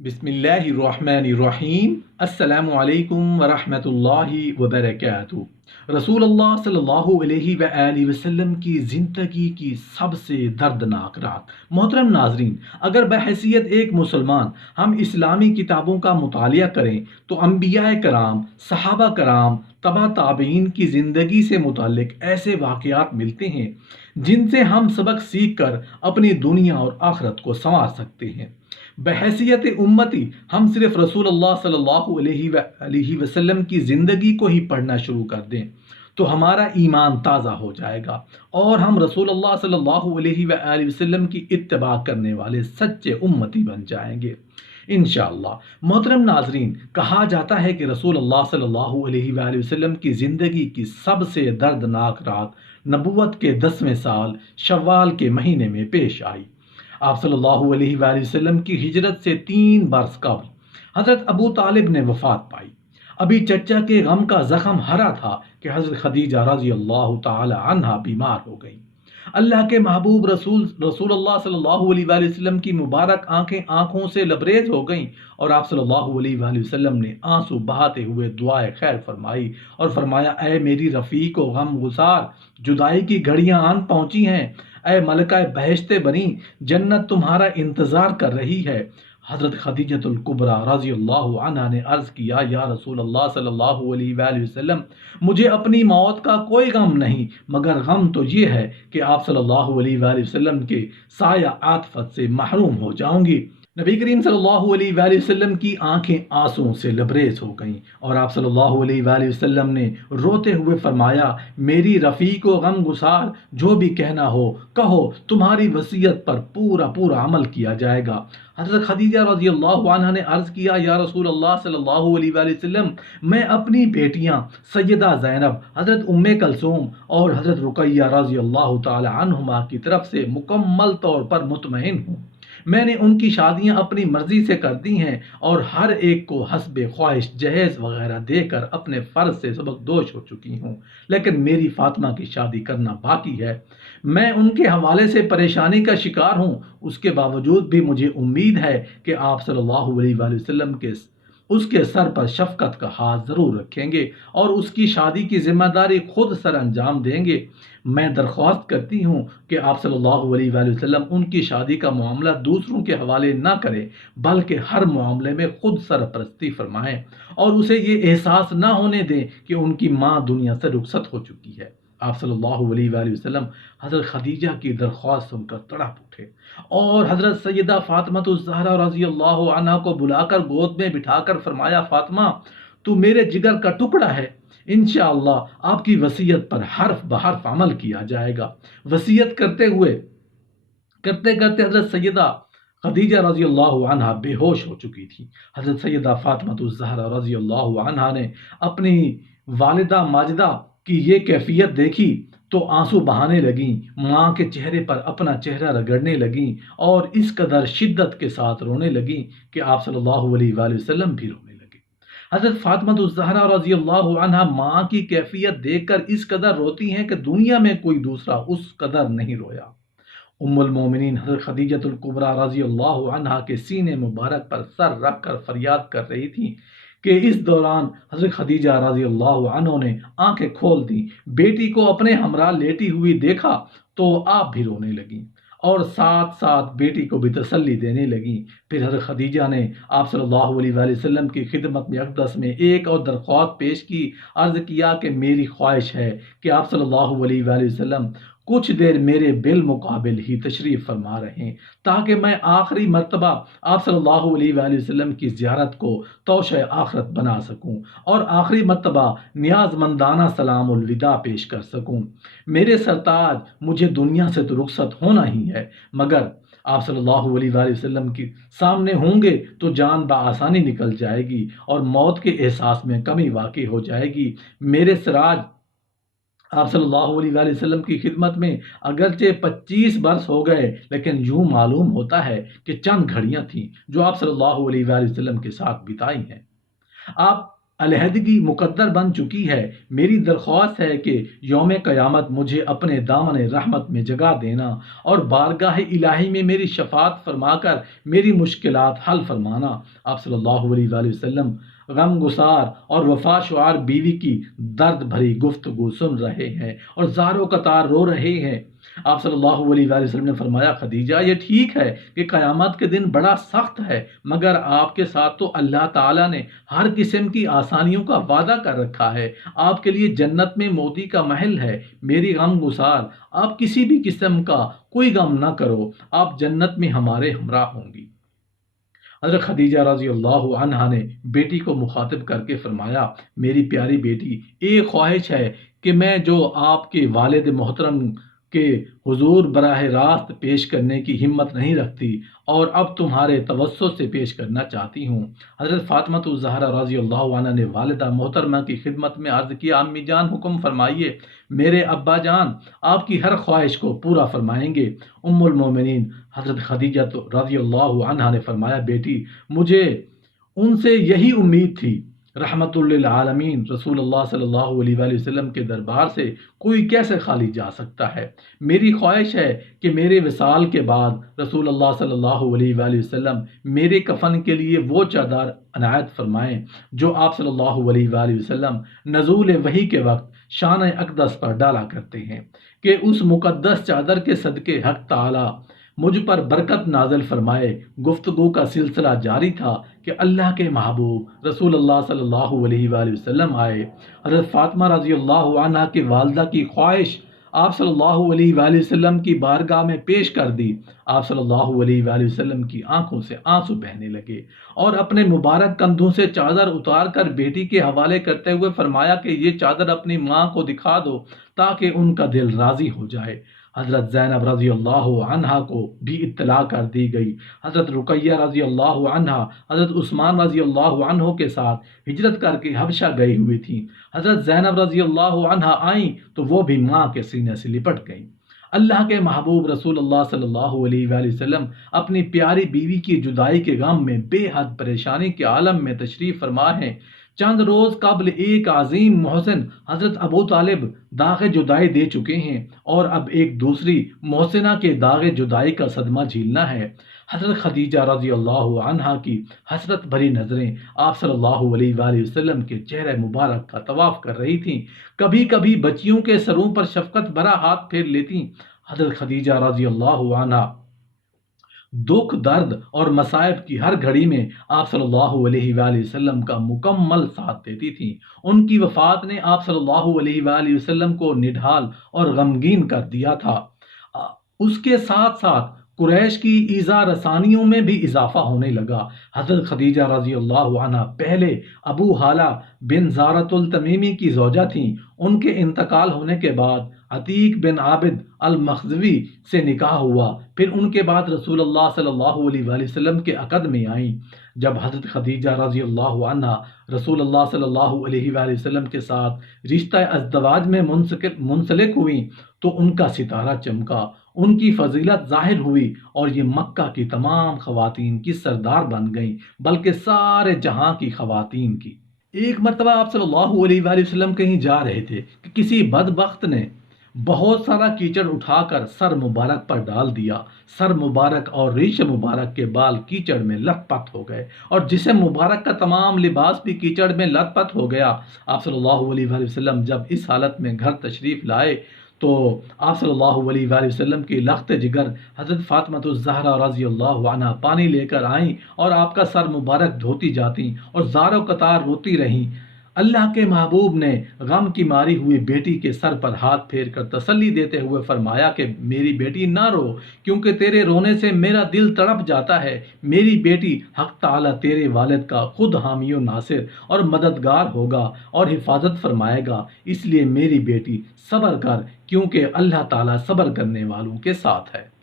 بسم اللہ الرحمن الرحیم۔ السلام علیکم ورحمۃ اللہ وبرکاتہ۔ رسول اللہ صلی اللہ علیہ وآلہ وسلم کی زندگی کی سب سے دردناک رات۔ محترم ناظرین، اگر بحیثیت ایک مسلمان ہم اسلامی کتابوں کا مطالعہ کریں تو انبیاء کرام، صحابہ کرام، تبع تابعین کی زندگی سے متعلق ایسے واقعات ملتے ہیں جن سے ہم سبق سیکھ کر اپنی دنیا اور آخرت کو سنوار سکتے ہیں۔ بحیثیت امتی ہم صرف رسول اللہ صلی اللہ علیہ وآلہ وسلم کی زندگی کو ہی پڑھنا شروع کر دیں تو ہمارا ایمان تازہ ہو جائے گا اور ہم رسول اللہ صلی اللہ علیہ وآلہ وسلم کی اتباع کرنے والے سچے امتی بن جائیں گے انشاءاللہ۔ محترم ناظرین، کہا جاتا ہے کہ رسول اللہ صلی اللہ علیہ وآلہ وسلم کی زندگی کی سب سے دردناک رات نبوت کے 10ویں سال شوال کے مہینے میں پیش آئی۔ آپ صلی اللہ علیہ وآلہ وسلم کی ہجرت سے 3 برس قبل حضرت ابو طالب نے وفات پائی۔ ابھی چچا کے غم کا زخم ہرا تھا کہ حضرت خدیجہ رضی اللہ تعالی عنہا بیمار ہو گئیں۔ اللہ کے محبوب رسول اللہ صلی اللہ علیہ وآلہ وسلم کی مبارک آنکھیں آنکھوں سے لبریز ہو گئیں اور آپ صلی اللہ علیہ وآلہ وسلم نے آنسو بہاتے ہوئے دعائے خیر فرمائی اور فرمایا، اے میری رفیق و غم گسار، جدائی کی گھڑیاں آن پہنچی ہیں۔ اے ملکہ بہشت بنی، جنت تمہارا انتظار کر رہی ہے۔ حضرت خدیجۃ الکبریٰ رضی اللہ عنہا نے عرض کیا، یا رسول اللہ صلی اللہ علیہ وآلہ وسلم، مجھے اپنی موت کا کوئی غم نہیں، مگر غم تو یہ ہے کہ آپ صلی اللہ علیہ وآلہ وسلم کے سایہ عاطفت سے محروم ہو جاؤں گی۔ نبی کریم صلی اللہ علیہ وآلہ وسلم کی آنکھیں آنسوؤں سے لبریز ہو گئیں اور آپ صلی اللہ علیہ وآلہ وسلم نے روتے ہوئے فرمایا، میری رفیق و غم گسار، جو بھی کہنا ہو کہو، تمہاری وصیت پر پورا پورا عمل کیا جائے گا۔ حضرت خدیجہ رضی اللہ عنہ نے عرض کیا، یا رسول اللہ صلی اللہ علیہ وآلہ وسلم، میں اپنی بیٹیاں سیدہ زینب، حضرت ام کلثوم اور حضرت رقیہ رضی اللہ تعالی عنہما کی طرف سے مکمل طور پر مطمئن ہوں۔ میں نے ان کی شادیاں اپنی مرضی سے کر دی ہیں اور ہر ایک کو حسب خواہش جہیز وغیرہ دے کر اپنے فرض سے سبکدوش ہو چکی ہوں، لیکن میری فاطمہ کی شادی کرنا باقی ہے۔ میں ان کے حوالے سے پریشانی کا شکار ہوں، اس کے باوجود بھی مجھے امید ہے کہ آپ صلی اللہ علیہ وآلہ وسلم اس کے سر پر شفقت کا ہاتھ ضرور رکھیں گے اور اس کی شادی کی ذمہ داری خود سر انجام دیں گے۔ میں درخواست کرتی ہوں کہ آپ صلی اللہ علیہ وآلہ وسلم ان کی شادی کا معاملہ دوسروں کے حوالے نہ کریں، بلکہ ہر معاملے میں خود سرپرستی فرمائیں اور اسے یہ احساس نہ ہونے دیں کہ ان کی ماں دنیا سے رخصت ہو چکی ہے۔ آپ صلی اللہ علیہ وآلہ وسلم حضرت خدیجہ کی درخواست سن کر تڑپ اٹھے اور حضرت سیدہ فاطمہ الزہرا رضی اللہ عنہا کو بلا کر گود میں بٹھا کر فرمایا، فاطمہ، تو میرے جگر کا ٹکڑا ہے، انشاءاللہ آپ کی وصیت پر حرف بحرف عمل کیا جائے گا۔ وصیت کرتے کرتے حضرت سیدہ خدیجہ رضی اللہ عنہا بے ہوش ہو چکی تھی۔ حضرت سیدہ فاطمہ الزہرا رضی اللہ عنہا نے اپنی والدہ ماجدہ کی یہ کیفیت دیکھی تو آنسو بہانے لگیں، ماں کے چہرے پر اپنا چہرہ رگڑنے لگیں اور اس قدر شدت کے ساتھ رونے لگیں کہ آپ صلی اللہ علیہ وآلہ وسلم بھی رونے لگے۔ حضرت فاطمہ الزہرا رضی اللہ عنہا ماں کی کیفیت دیکھ کر اس قدر روتی ہیں کہ دنیا میں کوئی دوسرا اس قدر نہیں رویا۔ ام المومنین حضرت خدیجۃ الکبریٰ رضی اللہ عنہا کے سینے مبارک پر سر رکھ کر فریاد کر رہی تھیں کہ اس دوران حضرت خدیجہ رضی اللہ عنہ نے آنکھیں کھول دیں، بیٹی کو اپنے ہمراہ لیٹی ہوئی دیکھا تو آپ بھی رونے لگیں اور ساتھ ساتھ بیٹی کو بھی تسلی دینے لگیں۔ پھر حضرت خدیجہ نے آپ صلی اللہ علیہ وآلہ وسلم کی خدمت میں اقدس میں ایک اور درخواست پیش کی، عرض کیا کہ میری خواہش ہے کہ آپ صلی اللہ علیہ وآلہ وسلم کچھ دیر میرے بالمقابل ہی تشریف فرما رہیں تاکہ میں آخری مرتبہ آپ صلی اللہ علیہ وآلہ وسلم کی زیارت کو توشہ آخرت بنا سکوں اور آخری مرتبہ نیاز مندانہ سلام الوداع پیش کر سکوں۔ میرے سرتاج، مجھے دنیا سے تو رخصت ہونا ہی ہے، مگر آپ صلی اللہ علیہ وآلہ وسلم کے سامنے ہوں گے تو جان بآسانی نکل جائے گی اور موت کے احساس میں کمی واقع ہو جائے گی۔ میرے سراج، آپ صلی اللہ علیہ وآلہ وسلم کی خدمت میں اگرچہ 25 برس ہو گئے، لیکن یوں معلوم ہوتا ہے کہ چند گھڑیاں تھیں جو آپ صلی اللہ علیہ وآلہ وسلم کے ساتھ بتائی ہیں۔ آپ علیحدگی مقدر بن چکی ہے۔ میری درخواست ہے کہ یوم قیامت مجھے اپنے دامن رحمت میں جگہ دینا اور بارگاہ الہی میں میری شفاعت فرما کر میری مشکلات حل فرمانا۔ آپ صلی اللہ علیہ وآلہ وسلم غم گسار اور وفا شعار بیوی کی درد بھری گفتگو سن رہے ہیں اور زاروں قطار رو رہے ہیں۔ آپ صلی اللہ علیہ وآلہ وسلم نے فرمایا، خدیجہ یہ ٹھیک ہے کہ قیامت کے دن بڑا سخت ہے، مگر آپ کے ساتھ تو اللہ تعالیٰ نے ہر قسم کی آسانیوں کا وعدہ کر رکھا ہے۔ آپ کے لیے جنت میں موتی کا محل ہے۔ میری غم گسار، آپ کسی بھی قسم کا کوئی غم نہ کرو، آپ جنت میں ہمارے ہمراہ ہوں گی۔ حضرت خدیجہ رضی اللہ عنہا نے بیٹی کو مخاطب کر کے فرمایا، میری پیاری بیٹی، ایک خواہش ہے کہ میں جو آپ کے والد محترم کے حضور براہ راست پیش کرنے کی ہمت نہیں رکھتی اور اب تمہارے توسط سے پیش کرنا چاہتی ہوں۔ حضرت فاطمہ الزہرا رضی اللہ عنہ نے والدہ محترمہ کی خدمت میں عرض کیا، امی جان حکم فرمائیے، میرے ابا جان آپ کی ہر خواہش کو پورا فرمائیں گے۔ ام المومنین حضرت خدیجہ رضی اللہ عنہا نے فرمایا، بیٹی مجھے ان سے یہی امید تھی۔ رحمت للعالمین رسول اللہ صلی اللہ علیہ وآلہ وسلم کے دربار سے کوئی کیسے خالی جا سکتا ہے؟ میری خواہش ہے کہ میرے وصال کے بعد رسول اللہ صلی اللہ علیہ وآلہ وسلم میرے کفن کے لیے وہ چادر عنایت فرمائیں جو آپ صلی اللہ علیہ وآلہ وسلم نزول وحی کے وقت شان اقدس پر ڈالا کرتے ہیں، کہ اس مقدس چادر کے صدقے حق تعالی مجھ پر برکت نازل فرمائے۔ گفتگو کا سلسلہ جاری تھا کہ اللہ کے محبوب رسول اللہ صلی اللہ علیہ وآلہ وسلم آئے۔ حضرت فاطمہ رضی اللہ عنہا کی والدہ کی خواہش آپ صلی اللہ علیہ وآلہ وسلم کی بارگاہ میں پیش کر دی۔ آپ صلی اللہ علیہ وآلہ وسلم کی آنکھوں سے آنسو بہنے لگے اور اپنے مبارک کندھوں سے چادر اتار کر بیٹی کے حوالے کرتے ہوئے فرمایا کہ یہ چادر اپنی ماں کو دکھا دو تاکہ ان کا دل راضی ہو جائے۔ حضرت زینب رضی اللہ عنہا کو بھی اطلاع کر دی گئی۔ حضرت رقیہ رضی اللہ عنہا حضرت عثمان رضی اللہ عنہ کے ساتھ ہجرت کر کے حبشہ گئی ہوئی تھیں۔ حضرت زینب رضی اللہ عنہا آئیں تو وہ بھی ماں کے سینے سے لپٹ گئیں۔ اللہ کے محبوب رسول اللہ صلی اللہ علیہ وآلہ وسلم اپنی پیاری بیوی کی جدائی کے غم میں بے حد پریشانی کے عالم میں تشریف فرما ہیں۔ چند روز قبل ایک عظیم محسن حضرت ابو طالب داغ جدائی دے چکے ہیں اور اب ایک دوسری محسنہ کے داغ جدائی کا صدمہ جھیلنا ہے۔ حضرت خدیجہ رضی اللہ عنہا کی حسرت بھری نظریں آپ صلی اللہ علیہ وآلہ وسلم کے چہرے مبارک کا طواف کر رہی تھیں، کبھی کبھی بچیوں کے سروں پر شفقت بھرا ہاتھ پھیر لیتیں۔ حضرت خدیجہ رضی اللہ عنہا دکھ درد اور مصائب کی ہر گھڑی میں آپ صلی اللہ علیہ وآلہ وسلم کا مکمل ساتھ دیتی تھیں۔ ان کی وفات نے آپ صلی اللہ علیہ وآلہ وسلم کو نڈھال اور غمگین کر دیا تھا۔ اس کے ساتھ ساتھ قریش کی ایذا رسانیوں میں بھی اضافہ ہونے لگا۔ حضرت خدیجہ رضی اللہ عنہ پہلے ابو حالہ بن زارۃ التمیمی کی زوجہ تھیں۔ ان کے انتقال ہونے کے بعد عتیق بن عابد المخزوی سے نکاح ہوا، پھر ان کے بعد رسول اللہ صلی اللہ علیہ وآلہ وسلم کے عقد میں آئیں۔ جب حضرت خدیجہ رضی اللہ عنہا رسول اللہ صلی اللہ علیہ وآلہ وسلم کے ساتھ رشتہ ازدواج میں منسلک ہوئیں تو ان کا ستارہ چمکا، ان کی فضیلت ظاہر ہوئی اور یہ مکہ کی تمام خواتین کی سردار بن گئیں، بلکہ سارے جہاں کی خواتین کی۔ ایک مرتبہ آپ صلی اللہ علیہ وآلہ وسلم کہیں جا رہے تھے کہ کسی بدبخت نے بہت سارا کیچڑ اٹھا کر سر مبارک پر ڈال دیا۔ سر مبارک اور ریش مبارک کے بال کیچڑ میں لت پت ہو گئے اور جسم مبارک کا تمام لباس بھی کیچڑ میں لت پت ہو گیا۔ آپ صلی اللہ علیہ وآلہ وسلم جب اس حالت میں گھر تشریف لائے تو آپ صلی اللہ علیہ وآلہ وسلم کی لخت جگر حضرت فاطمہ الزہرا رضی اللہ عنہا پانی لے کر آئیں اور آپ کا سر مبارک دھوتی جاتیں اور زار و قطار روتی رہیں۔ اللہ کے محبوب نے غم کی ماری ہوئی بیٹی کے سر پر ہاتھ پھیر کر تسلی دیتے ہوئے فرمایا کہ میری بیٹی نہ رو، کیونکہ تیرے رونے سے میرا دل تڑپ جاتا ہے۔ میری بیٹی، حق تعالیٰ تیرے والد کا خود حامی و ناصر اور مددگار ہوگا اور حفاظت فرمائے گا، اس لیے میری بیٹی صبر کر، کیونکہ اللہ تعالیٰ صبر کرنے والوں کے ساتھ ہے۔